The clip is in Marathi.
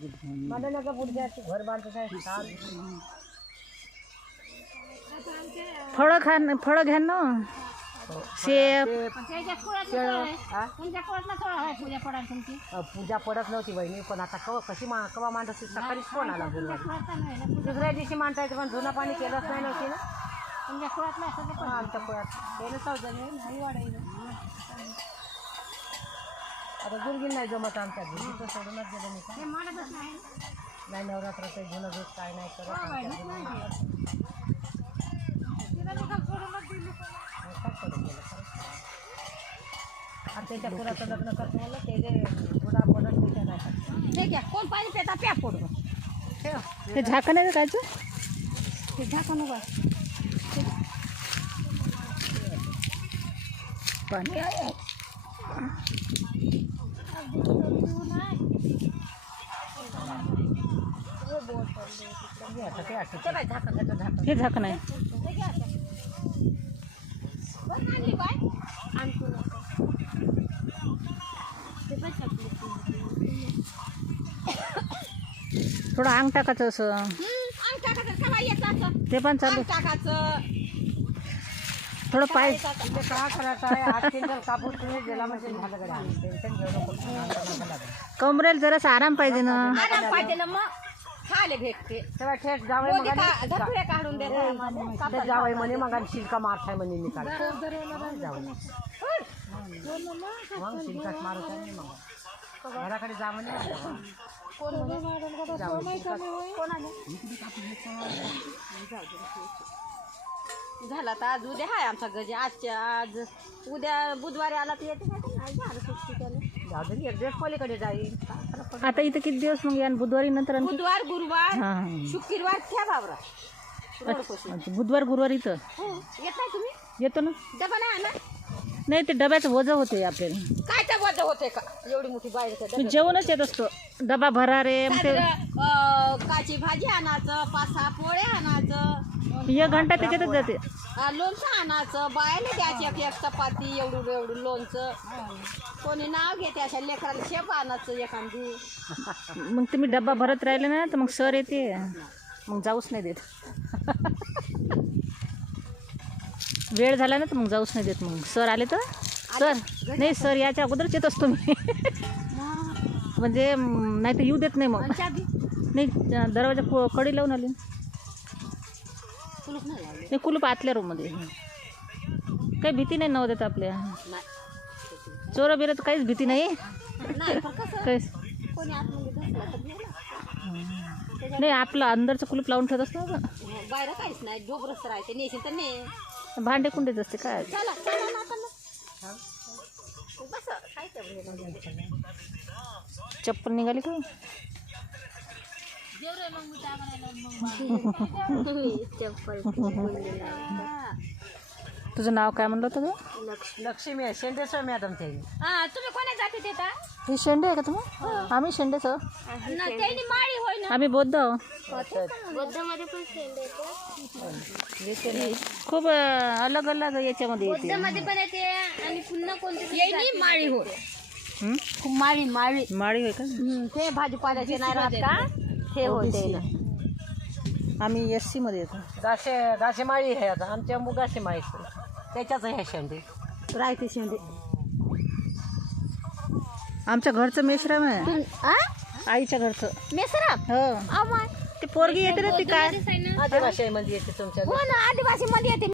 मला नका पुढच्या घर बांधत आहे फळं घ्या ना शेप पूजा पडत नव्हती बहिणी पण आता कवा मांडत सकाळीच फोन आला दुसऱ्या दिवशी मांडता येते पण जुनं पाणी केलंच नाही नव्हती ना आमच्या कुळात केलं चौजणी नाही वाढायला आता दुर्गीन नाही जमत आमच्या घरी तर सोडूनच गेलं नाही नवरात्राचं जुनं दूध काय नाही करत आता त्याच्या पुराचं लग्न करतो मला ते जे गुडा पडत त्याच्या नाही ते घ्या कोण पाणी पेता प्या पडतो ते झाकण आहे का कायचं ते झाकण उभा पाणी आहे हे झाकण आहे थोडं अंग टाकायचं असं ते पण चालू थोडं पाय काय करायचं आहे 8 क्विंटल कापूस तुम्ही दिला म्हणजे झालं गड्या टेन्शन घेऊ नको कमरेला जरासा आराम पाहिजे ना भेटते तेव्हा ठेस जावई काढून देते जावई म्हणे मग शिल्का मारताय म्हणे निकाल मग शिल्काच मारत आहे मग घराकडे जा म्हणे झाला तर आज उद्या आहे आमचा गजे आज उद्या बुधवारी आला तर येते नाही एक दिवस पलीकडे जाईल आता इथं किती दिवस मग या बुधवारी नंतर बुधवार गुरुवार शुक्रवार त्या बाबरा बुधवार गुरुवार इथं येत नाही तुम्ही येतो ना डबा नाही ना नाही ते डब्याचं वजन होते आपल्याला काय त्या वजन होते का एवढी मोठी बाहेर जेवणच येत असतो डबा भरा रे काची भाजी आणायचं 5-6 पोळे आणायचं 1 घंटा त्याच्यातच जाते लोणचं आणायचं बायाला द्यायची एक चपाती एवढं लोणचं कोणी नाव घेते अशा लेकराला शेप आणायचं एखादी मग तुम्ही डब्बा भरत राहिले ना तर मग सर येते मग जाऊच नाही देत वेळ झाला ना तर मग जाऊच नाही देत मग सर आले तर सर नाही सर याच्या अगोदरच येत असतो मी म्हणजे नाही तर येऊ देत नाही मग नाही दरवाजा कडी लावून आले नाही कुलूप आतल्या रूममध्ये काही भीती नाही नव्हत्यात आपल्या चोरा बिरा तर काहीच भीती नाही काहीच नाही आपलं अंदरचं कुलूप लावून ठेवत असतं ना बाहेर काहीच नाही डोबरच राहते नेशील तर नाही भांडे कुंडीच असते काय चप्पल निघाली का तुझं नाव काय म्हणलं होतं ग लक्ष्मी शेंडेश्वर मॅडम ते तुम्ही कोणा जाते देता हे शेंडे आहे का तुम्ही आम्ही शेंडेच आम्ही बौद्ध खूप अलग अलग याच्यामध्ये येते माळी हो खूप माळी माळी आहे का ते भाजीपाल्याचे नाही राहत का हे होते आम्ही SC मध्ये येतो गाशे माळी आहे आता आमच्या मुगाशे माळी त्याच्याच आहे शेंडे राहते शेंडे आमच्या घरचं मेश्राम आहे आईच्या घरचं मेसराम हो ते पोरगी येते ना ती काय आदिवासी मध्ये येते तुमच्या हो ना आदिवासी मध्ये येते